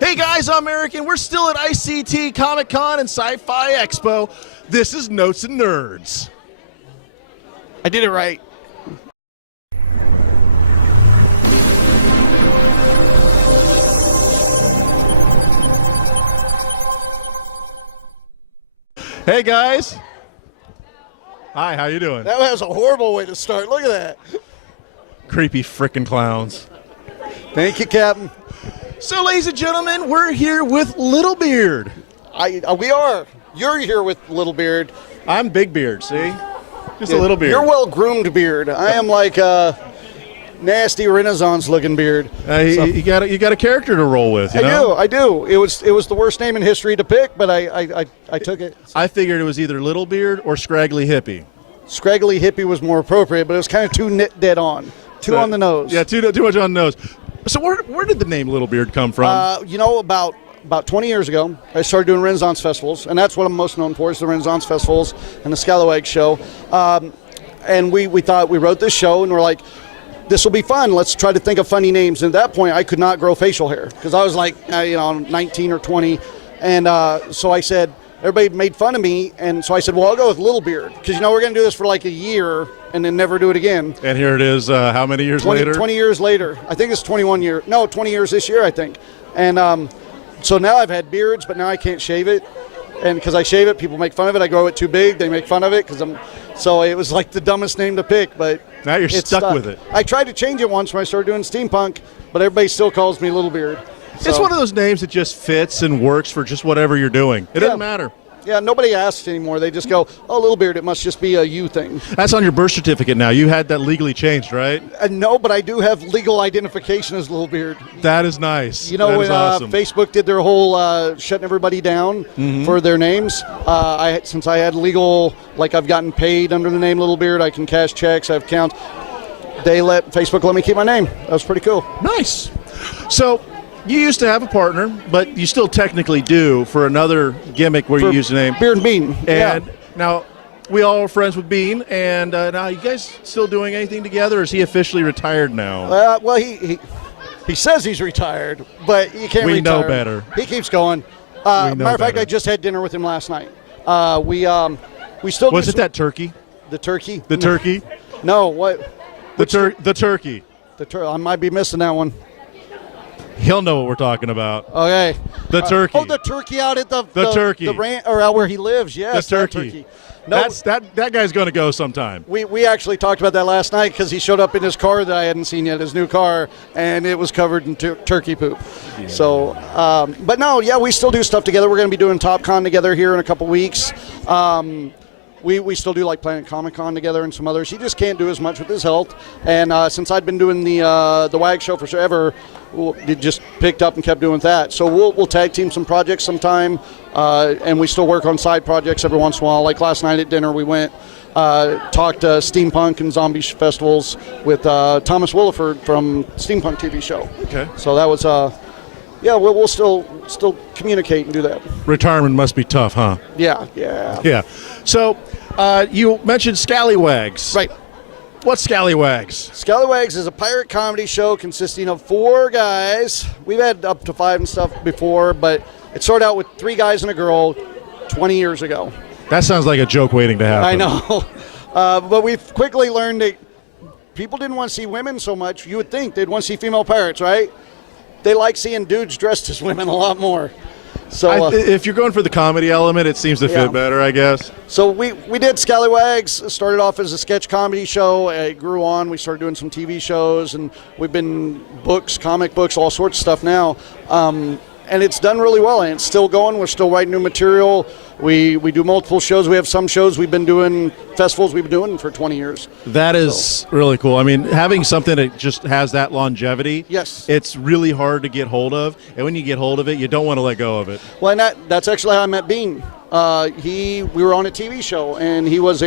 Hey guys, I'm Eric, and we're still at ICT, Comic-Con, and Sci-Fi Expo. This is Notes and Nerds. I did it right. Hey guys. Hi, how you doing? That was a horrible way to start. Look at that. Creepy frickin' clowns. Thank you, Captain. So, ladies and gentlemen, we're here with Little Beard. We are. You're here with Little Beard. I'm Big Beard, see? Just a little beard. You're well-groomed beard. I am like a nasty Renaissance-looking beard. You got a character to roll with, you know? I do. It was the worst name in history to pick, but I took it. I figured it was either Little Beard or Scraggly Hippie. Scraggly Hippie was more appropriate, but it was kind of too dead on. Too on the nose. Yeah, too much on the nose. So where did the name Little Beard come from? About 20 years ago, I started doing Renaissance festivals, and that's what I'm most known for is the Renaissance festivals and the Scallywags show. And we thought, we wrote this show, and we're like, this will be fun. Let's try to think of funny names. And at that point, I could not grow facial hair because I was like, 19 or 20. And so I said, everybody made fun of me. And so I said, well, I'll go with Little Beard because, we're going to do this for like a year and then never do it again. And here it is, how many years later? 20 years later. I think it's 20 years this year, I think. And so now I've had beards, but now I can't shave it. And because I shave it, people make fun of it. I grow it too big, they make fun of it. So it was like the dumbest name to pick, but now you're stuck with it. I tried to change it once when I started doing steampunk, but everybody still calls me Little Beard. So. It's one of those names that just fits and works for just whatever you're doing. It doesn't matter. Yeah, nobody asks anymore. They just go, oh, Little Beard, it must just be a you thing. That's on your birth certificate now. You had that legally changed, right? No, but I do have legal identification as Little Beard. That is nice. When awesome. Facebook did their whole shutting everybody down for their names, since I had legal, like I've gotten paid under the name Little Beard, I can cash checks, I have accounts. Facebook let me keep my name. That was pretty cool. Nice. So you used to have a partner, but you still technically do for another gimmick where you use the name Beard and Bean. And now we all are friends with Bean, and now you guys still doing anything together, or is he officially retired now? Well, he says he's retired, but he can't retire. We know better. He keeps going. Matter of fact, I just had dinner with him last night. We still Was it that turkey? The turkey? The turkey? No, what? The turkey. I might be missing that one. He'll know what we're talking about. Okay. The turkey. Oh, the turkey out at the turkey. or out where he lives. Yes, the turkey. No, that guy's going to go sometime. We actually talked about that last night because he showed up in his car that I hadn't seen yet, his new car, and it was covered in turkey poop. Yeah. So, but no, we still do stuff together. We're going to be doing TopCon together here in a couple weeks. We still do like Planet Comic-Con together and some others. He just can't do as much with his health. And since I'd been doing the WAG show for forever, it just picked up and kept doing that. So we'll tag team some projects sometime, and we still work on side projects every once in a while. Like last night at dinner, we went talked steampunk and zombie festivals with Thomas Williford from Steampunk TV show. Okay. So that was we'll still communicate and do that. Retirement must be tough, huh? Yeah. So you mentioned Scallywags. Right. What's Scallywags? Scallywags is a pirate comedy show consisting of 4 guys. We've had up to 5 and stuff before, but it started out with 3 guys and a girl 20 years ago. That sounds like a joke waiting to happen. I know. But we've quickly learned that people didn't want to see women so much. You would think they'd want to see female pirates, right? They like seeing dudes dressed as women a lot more. So if you're going for the comedy element, it seems to fit better, I guess. So we did Scallywags. Started off as a sketch comedy show. It grew on. We started doing some TV shows, and we've been comic books, all sorts of stuff now. And it's done really well, and it's still going. We're still writing new material. We do multiple shows. We have some shows we've been doing, festivals we've been doing for 20 years. That is really cool. I mean, having something that just has that longevity, yes, it's really hard to get hold of. And when you get hold of it, you don't want to let go of it. Well, and that's actually how I met Bean. We were on a TV show, and he was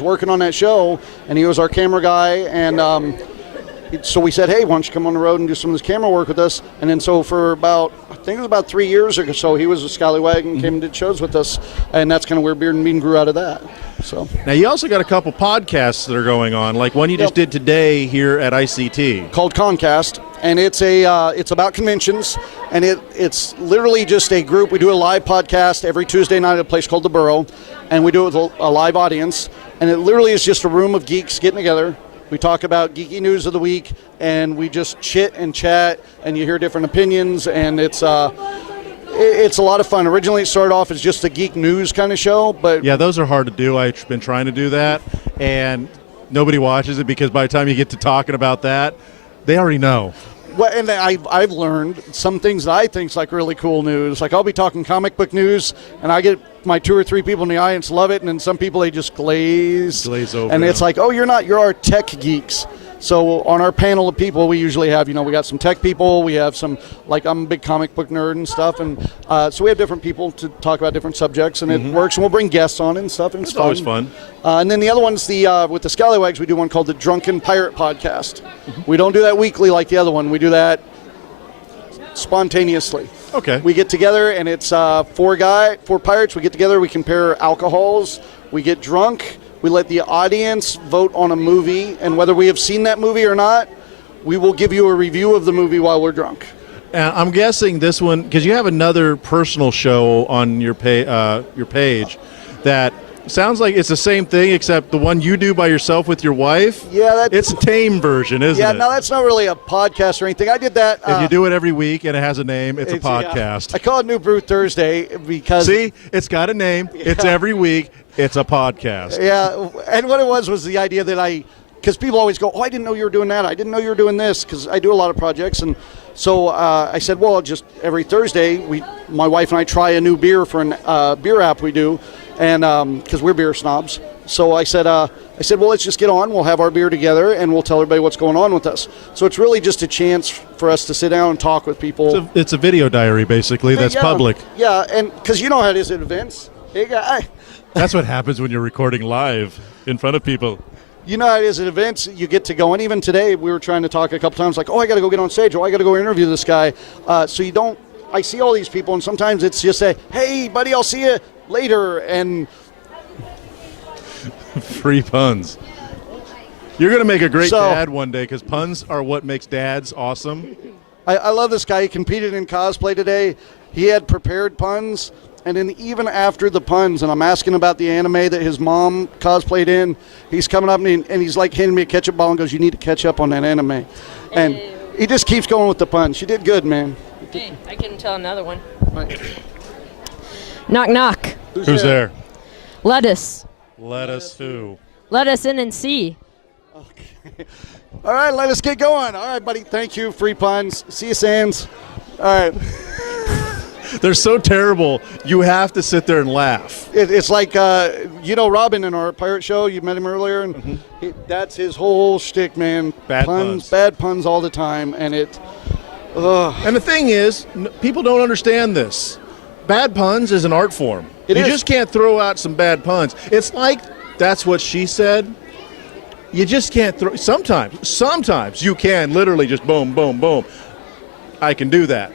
working on that show, and he was our camera guy, and so we said, hey, why don't you come on the road and do some of this camera work with us? And then so for about 3 years or so, he was a Scallywag and came and did shows with us, and that's kind of where Beard and Bean grew out of that. So now you also got a couple podcasts that are going on, like one you just did today here at ICT. Called ConCast, and it's about conventions, and it's literally just a group. We do a live podcast every Tuesday night at a place called The Burrow, and we do it with a live audience, and it literally is just a room of geeks getting together. We talk about geeky news of the week, and we just chit and chat, and you hear different opinions, and it's a lot of fun. Originally, it started off as just a geek news kind of show, but yeah, those are hard to do. I've been trying to do that, and nobody watches it because by the time you get to talking about that, they already know. Well, and I've learned some things that I think is like really cool news. Like I'll be talking comic book news, and I get my 2 or 3 people in the audience love it, and then some people, they just glaze over. And it's like, oh, you're our tech geeks. So on our panel of people, we usually have, we got some tech people, we have some, like I'm a big comic book nerd and stuff, and so we have different people to talk about different subjects, and it works, and we'll bring guests on and stuff, and it's always fun. And then the other one's with the Scallywags, we do one called the Drunken Pirate Podcast. We don't do that weekly like the other one. We do that spontaneously. Okay. We get together, and it's 4 pirates. We get together, we compare alcohols, we get drunk, we let the audience vote on a movie, and whether we have seen that movie or not, we will give you a review of the movie while we're drunk. I'm guessing this one, because you have another personal show on your page that sounds like it's the same thing, except the one you do by yourself with your wife. Yeah, it's a tame version, isn't it? Yeah, no, that's not really a podcast or anything. I did that. If you do it every week and it has a name, it's a podcast. I call it New Brew Thursday because... See, it's got a name. Yeah. It's every week. It's a podcast. Yeah, and what it was the idea that because people always go, oh, I didn't know you were doing that. I didn't know you were doing this, because I do a lot of projects. And so I said, well, just every Thursday, my wife and I try a new beer for a beer app we do, and because we're beer snobs. So I said, well, let's just get on. We'll have our beer together, and we'll tell everybody what's going on with us. So it's really just a chance for us to sit down and talk with people. It's a video diary, basically, that's public. Yeah, and because you know how it is at events. Hey, guy. That's what happens when you're recording live in front of people. You know how it is at events, you get to go, and even today we were trying to talk a couple times like, oh, I got to go get on stage, I got to go interview this guy. So I see all these people, and sometimes it's just hey, buddy, I'll see you later, and... Free puns. You're going to make a great dad one day, because puns are what makes dads awesome. I love this guy. He competed in cosplay today. He had prepared puns. And then even after the puns, and I'm asking about the anime that his mom cosplayed in, he's coming up and he's like handing me a ketchup ball and goes, you need to catch up on that anime. And he just keeps going with the puns. You did good, man. Hey, I can tell another one. Right. Knock, knock. Who's there? Lettuce. Lettuce who? Let us in and see. Okay. All right, let us get going. All right, buddy. Thank you. Free puns. See you, Sands. All right. They're so terrible, you have to sit there and laugh. It's like, Robin in our pirate show, you met him earlier, and that's his whole shtick, man. Bad puns. Bad puns all the time, and it... And the thing is, people don't understand this. Bad puns is an art form. You just can't throw out some bad puns. It's like, that's what she said. You just can't throw... Sometimes you can literally just boom, boom, boom. I can do that.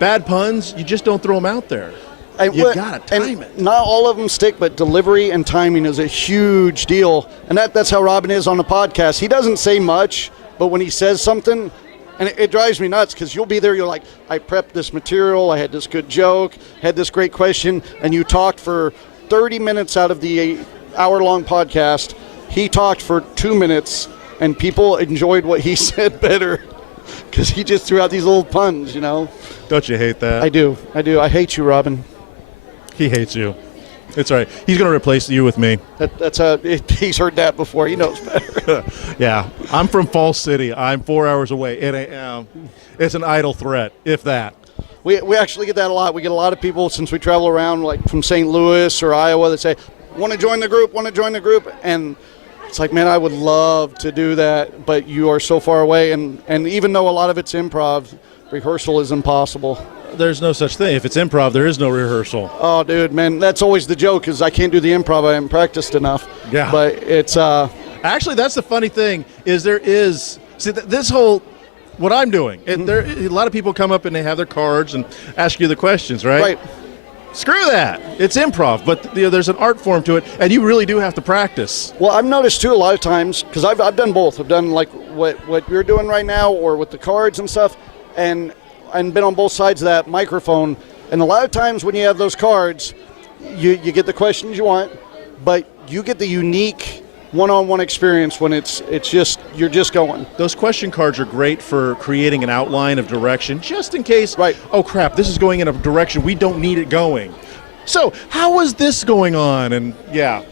Bad puns, you just don't throw them out there. You got to time it. Not all of them stick, but delivery and timing is a huge deal. And that's how Robin is on the podcast. He doesn't say much, but when he says something, and it drives me nuts, because you'll be there, you're like, I prepped this material, I had this good joke, had this great question, and you talked for 30 minutes out of the hour-long podcast. He talked for 2 minutes, and people enjoyed what he said better. Because he just threw out these little puns, Don't you hate that? I do. I hate you, Robin. He hates you. It's all right. He's going to replace you with me. He's heard that before. He knows better. Yeah. I'm from Falls City. I'm 4 hours away. It's an idle threat, if that. We actually get that a lot. We get a lot of people, since we travel around, like from St. Louis or Iowa, that say, want to join the group, and... It's like, man, I would love to do that, but you are so far away, and even though a lot of it's improv, rehearsal is impossible. There's no such thing. If it's improv, there is no rehearsal. Oh, dude, man, that's always the joke, is I can't do the improv. I haven't practiced enough. Yeah. But it's... Actually, that's the funny thing, is this whole... What I'm doing, and a lot of people come up and they have their cards and ask you the questions, right? Right. Screw that. It's improv, but there's an art form to it, and you really do have to practice. Well, I've noticed too a lot of times, because I've done both. I've done like what you're doing right now, or with the cards and stuff, and been on both sides of that microphone. And a lot of times when you have those cards, you get the questions you want, but you get the unique one-on-one experience when it's just you're just going. Those question cards are great for creating an outline of direction, just in case. Right. Oh crap! This is going in a direction we don't need it going. So how is this going on? And yeah,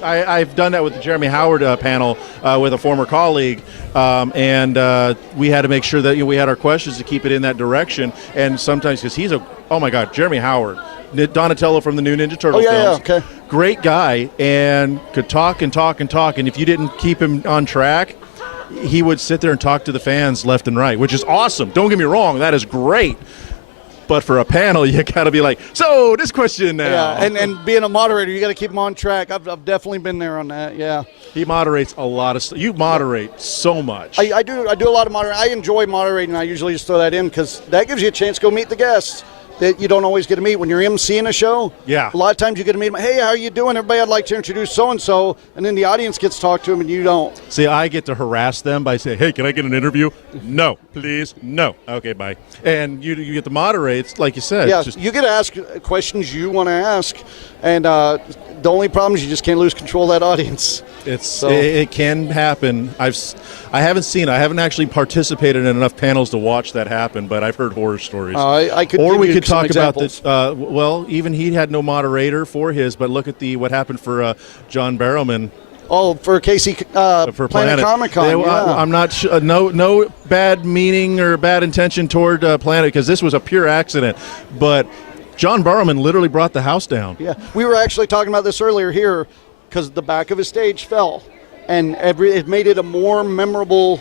I've done that with the Jeremy Howard panel with a former colleague, and we had to make sure that we had our questions to keep it in that direction. And sometimes because oh my God, Jeremy Howard. Donatello from the new Ninja Turtle films. Okay. Great guy, and could talk and talk and talk. And if you didn't keep him on track, he would sit there and talk to the fans left and right, which is awesome. Don't get me wrong, that is great. But for a panel, you got to be like, so this question now. Yeah, and being a moderator, you got to keep him on track. I've definitely been there on that. Yeah. He moderates a lot of stuff. You moderate so much. I do a lot of moderating. I enjoy moderating. I usually just throw that in because that gives you a chance to go meet the guests that you don't always get to meet when you're emceeing a show. Yeah. A lot of times you get to meet them. Hey, how are you doing? Everybody, I'd like to introduce so-and-so. And then the audience gets to talk to them and you don't. See, I get to harass them by saying, hey, can I get an interview? No, please, no. Okay, bye. And you get to moderate, like you said. Yeah, you get to ask questions you want to ask. And the only problem is you just can't lose control of that audience. It can happen. I haven't actually participated in enough panels to watch that happen, but I've heard horror stories. I could or give we you could some talk examples. about this. Well, even he had no moderator for his, but look at what happened for John Barrowman. Oh, for Casey For Planet Comic-Con. Yeah. I'm not no bad meaning or bad intention toward Planet, because this was a pure accident, but John Barrowman literally brought the house down. Yeah, we were actually talking about this earlier here because the back of his stage fell, and it made it a more memorable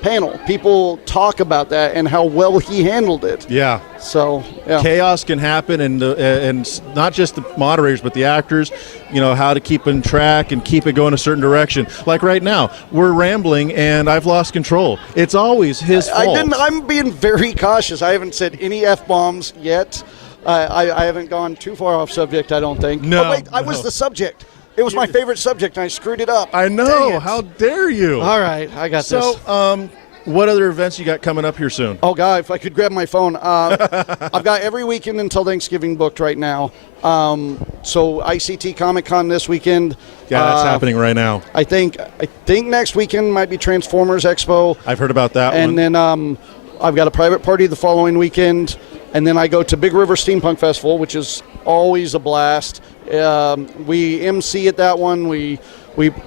panel. People talk about that and how well he handled it. Yeah. So yeah. Chaos can happen, and not just the moderators, but the actors. How to keep in track and keep it going a certain direction. Like right now, we're rambling, and I've lost control. It's always his fault. I'm being very cautious. I haven't said any F-bombs yet. I haven't gone too far off subject, I don't think. No. Oh, wait, I was the subject. It was my favorite subject, and I screwed it up. I know. How dare you? All right, I got this. So, what other events you got coming up here soon? Oh, God, if I could grab my phone. I've got every weekend until Thanksgiving booked right now. So ICT Comic-Con this weekend. Yeah, that's happening right now. I think next weekend might be Transformers Expo. I've heard about that and one. And then I've got a private party the following weekend. And then I go to Big River Steampunk Festival, which is always a blast. We MC at that one. We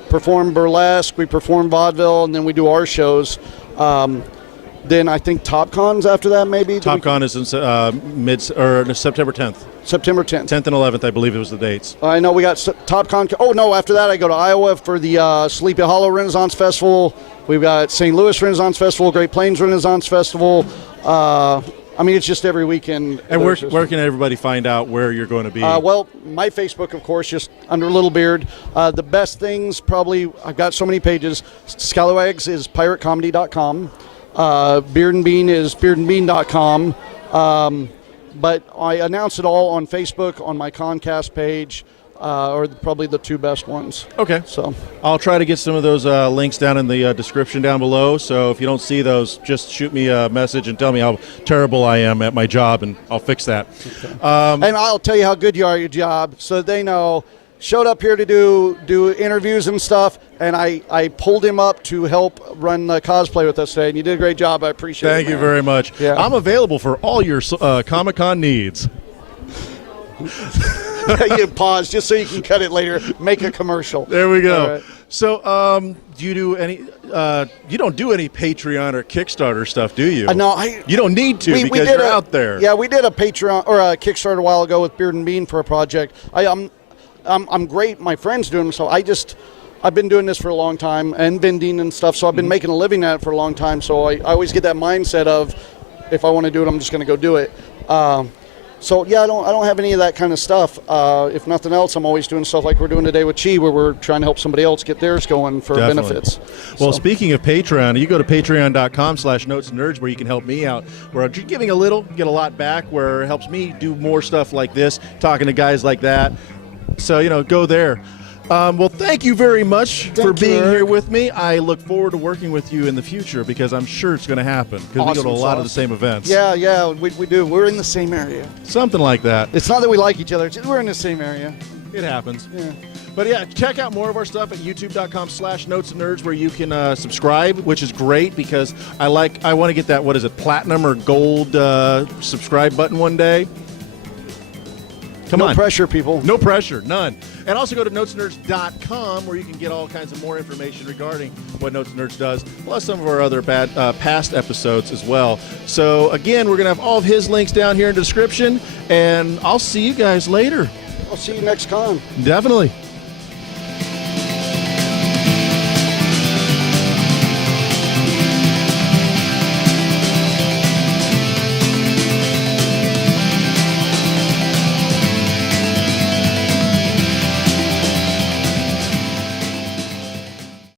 perform burlesque, we perform vaudeville, and then we do our shows. Then I think TopCon's after that, maybe. TopCon is in September 10th. September 10th. 10th and 11th, I believe it was the dates. I know we got TopCon. Oh, no, after that I go to Iowa for the Sleepy Hollow Renaissance Festival. We've got St. Louis Renaissance Festival, Great Plains Renaissance Festival. It's just every weekend. And where can everybody find out where you're going to be? Well, my Facebook, of course, just under Little Beard. The best things, probably, I've got so many pages. Scallywags is piratecomedy.com. Beard and Bean is beardandbean.com. But I announce it all on Facebook, on my ConCast page, are probably the two best ones. Okay. So I'll try to get some of those links down in the description down below. So if you don't see those, just shoot me a message and tell me how terrible I am at my job, and I'll fix that. Okay. And I'll tell you how good you are at your job, so they know. Showed up here to do interviews and stuff, and I pulled him up to help run the cosplay with us today, and you did a great job. I appreciate it. Thank you very much. Yeah. I'm available for all your Comic-Con needs. You pause just so you can cut it later. Make a commercial. There we go. Right. So, do you do any? You don't do any Patreon or Kickstarter stuff, do you? No, you don't need to because you're out there. Yeah, we did a Patreon or a Kickstarter a while ago with Beard and Bean for a project. I'm great. My friends do them, so I've been doing this for a long time and vending and stuff. So I've been making a living at it for a long time. So I always get that mindset of, if I want to do it, I'm just going to go do it. So yeah, I don't have any of that kind of stuff. If nothing else, I'm always doing stuff like we're doing today with Chi, where we're trying to help somebody else get theirs going for Definitely. benefits. Well, So- speaking of Patreon, you go to patreon.com/notesandnerds where you can help me out. Where I'm giving a little, get a lot back, where it helps me do more stuff like this, talking to guys like that. So, go there. Well, thank you very much for Thank you, being Eric. here with me. I look forward to working with you in the future because I'm sure it's going to happen because we go to a Awesome lot of the sauce. same events. Yeah, we do. We're in the same area. Something like that. It's not that we like each other. It's just we're in the same area. It happens. Yeah. But yeah, check out more of our stuff at youtube.com/notesandnerds where you can subscribe, which is great because I want to get that, what is it, platinum or gold subscribe button one day. Come No on. pressure, people. No pressure, none. And also go to notesandnerds.com where you can get all kinds of more information regarding what Notes and Nerds does, plus some of our other past episodes as well. So again, we're going to have all of his links down here in the description, and I'll see you guys later. I'll see you next con. Definitely.